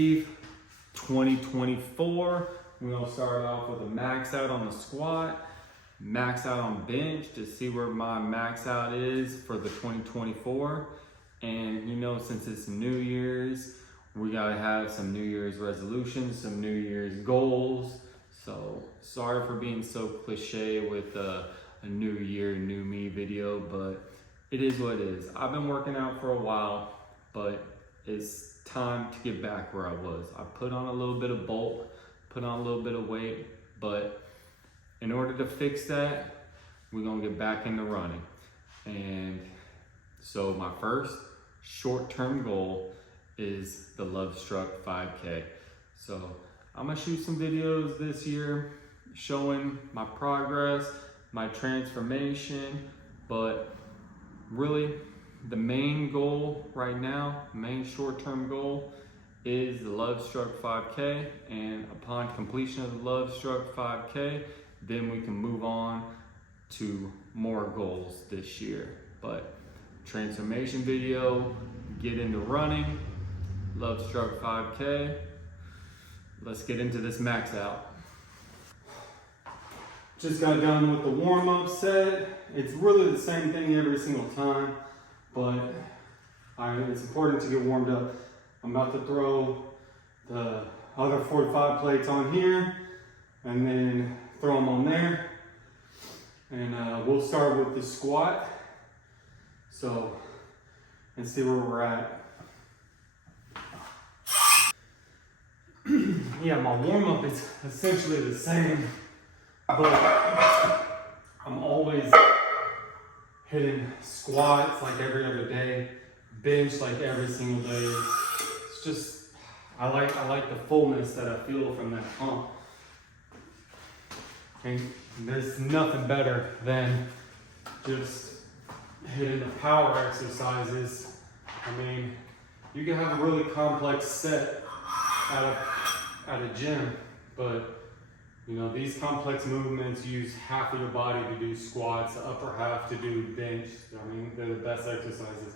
Eve 2024. We're gonna start off with a max out on the squat, max out on bench to see where my max out is for the 2024. And you know, since it's New Year's, we gotta have some New Year's resolutions, some New Year's goals. So sorry for being so cliche with a new year, new me video, but it is what it is. I've been working out for a while, but it's time to get back where I was. I put on a little bit of bulk, put on a little bit of weight, but in order to fix that, we're gonna get back into running. And so my first short-term goal is the lovestruck 5K. So I'm gonna shoot some videos this year showing my progress, my transformation, but really the main goal right now, main short-term goal is the lovestruck 5K, and upon completion of the lovestruck 5K, then we can move on to more goals this year. But transformation video, get into running, lovestruck 5K. Let's get into this max out. Just got done with the warm-up set. It's really the same thing every single time, but it's important to get warmed up. I'm about to throw the other 45 plates on here and then throw them on there. And we'll start with the squat. So, and see where we're at. Yeah, my warm-up is essentially the same, but I'm always hitting squats like every other day, bench like every single day. It's just, I like the fullness that I feel from that pump. And there's nothing better than just hitting the power exercises. I mean, you can have a really complex set at a gym, but you know, these complex movements use half of your body to do squats, the upper half to do bench. I mean, they're the best exercises.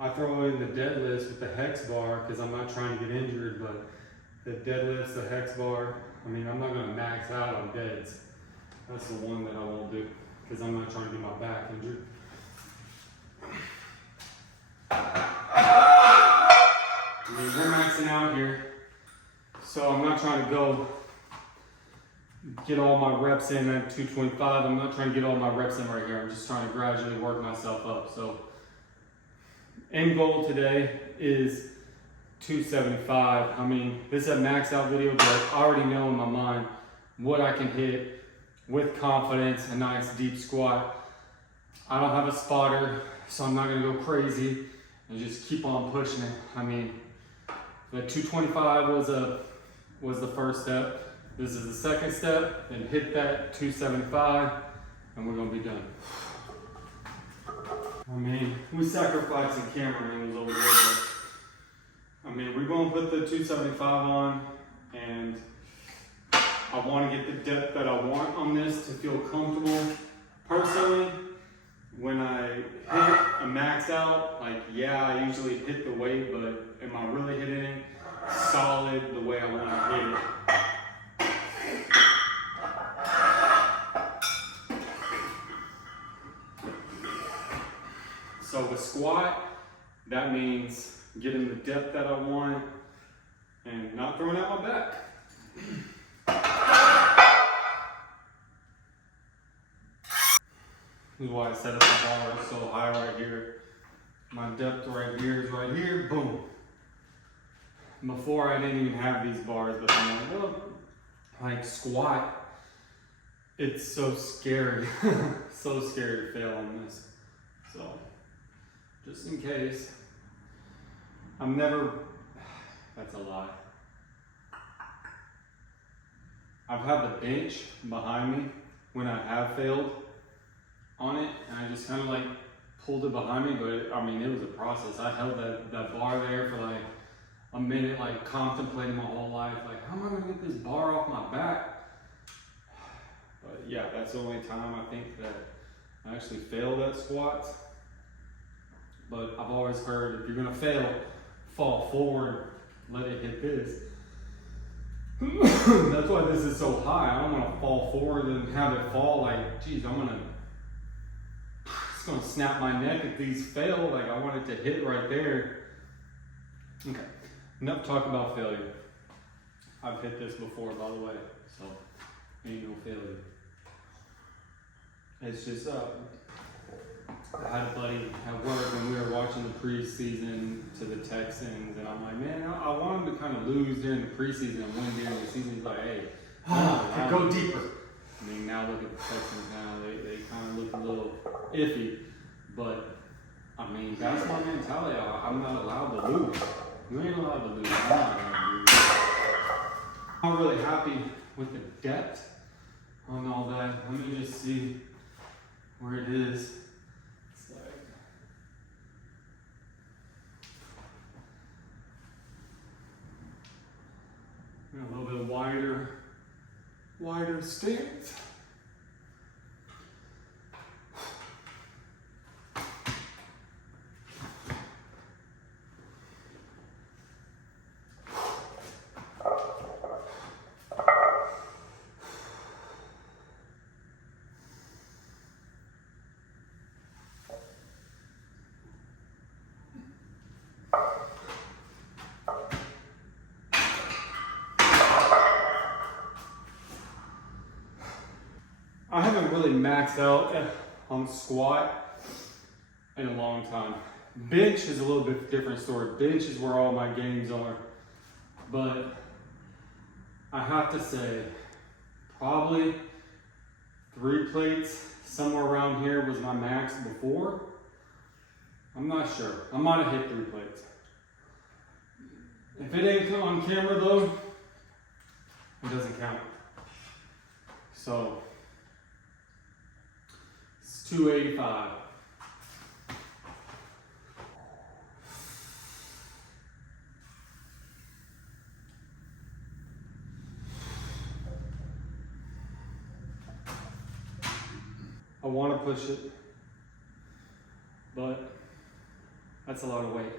I throw in the deadlifts with the hex bar because I'm not trying to get injured, but the deadlifts, the hex bar, I mean, I'm not gonna max out on deads. That's the one that I won't do because I'm not trying to get my back injured. I mean, we're maxing out here, so I'm not trying to go get all my reps in at 225. I'm not trying to get all my reps in right here. I'm just trying to gradually work myself up. So end goal today is 275. I mean, this is a max out video, but I already know in my mind what I can hit with confidence, a nice deep squat. I don't have a spotter, so I'm not gonna go crazy and just keep on pushing it. I mean, the 225 was the first step. This is the second step, then hit that 275, and we're gonna be done. I mean, we sacrificing camera angles over there, but I mean, we're gonna put the 275 on, and I wanna get the depth that I want on this to feel comfortable. Personally, when I hit a max out, like, yeah, I usually hit the weight, but am I really hitting it solid the way I wanna hit it? So the squat, that means getting the depth that I want and not throwing out my back. This is why I set up the bar so high right here. My depth right here is right here, boom. Before I didn't even have these bars, but I'm like, well, like squat, it's so scary. So scary to fail on this. So, just in case, that's a lie. I've had the bench behind me when I have failed on it, and I just kind of like pulled it behind me, but I mean, it was a process. I held that bar there for like a minute, like contemplating my whole life, like, how am I gonna get this bar off my back? But yeah, that's the only time I think that I actually failed at squats. But I've always heard if you're gonna fail, fall forward let it hit this. That's why this is so high. I don't want to fall forward and have it fall like, geez, it's gonna snap my neck if these fail. Like I want it to hit right there. Okay, enough talk about failure. I've hit this before, by the way, so ain't no failure. It's just, I had a buddy at work and we were watching the preseason to the Texans, and I'm like, man, I want them to kind of lose during the preseason and win during the season. He's like, hey, go deeper. I mean, now look at the Texans now. They kind of look a little iffy, but I mean, that's my mentality. I'm not allowed to lose. You ain't allowed to lose. I'm not gonna lose. I'm really happy with the depth on all that. Let me just see where it is. It's like, a little bit wider stance. I haven't really maxed out on squat in a long time. Bench is a little bit different story. Bench is where all my games are. But I have to say, probably 3 plates, somewhere around here was my max before. I'm not sure. I might have hit 3 plates. If it ain't on camera though, it doesn't count. So, 285. I want to push it, but that's a lot of weight.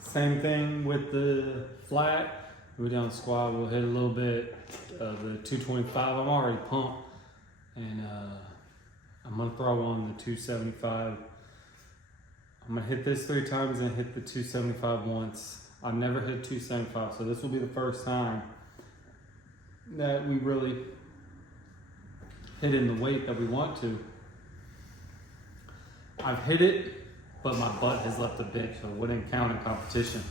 Same thing with the flat. We down squat, we'll hit a little bit of the 225. I'm already pumped. And I'm gonna throw on the 275. I'm gonna hit this 3 times and hit the 275 once. I've never hit 275, so this will be the first time that we really hit in the weight that we want to. I've hit it, but my butt has left the bench, so it wouldn't count in competition.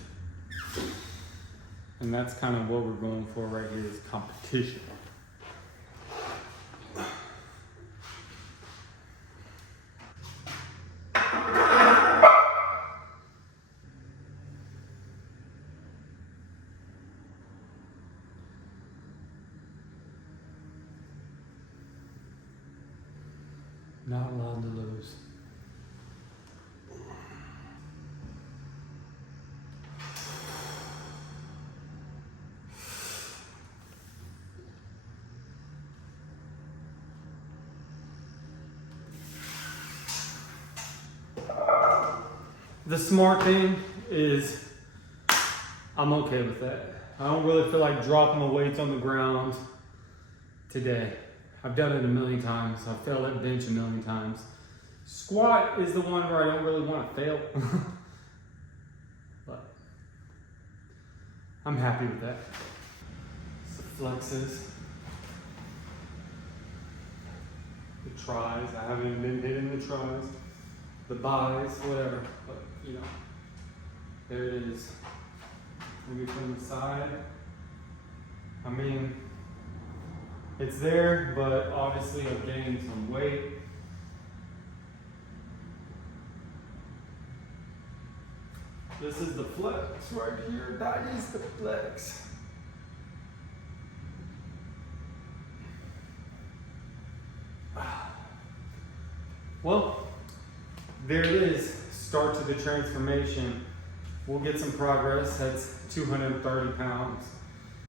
And that's kind of what we're going for right here is competition. Not allowed to lose. The smart thing is I'm okay with that. I don't really feel like dropping the weights on the ground today. I've done it a million times. I've failed at bench a million times. Squat is the one where I don't really want to fail. But I'm happy with that. So flexes. The tries. I haven't been hitting the tries. The buys, whatever. But, you know, there it is. Maybe from the side. I mean, it's there, but obviously I'm gaining some weight. This is the flex right here. That is the flex. Well, there it is. Start to the transformation. We'll get some progress. That's 230 pounds.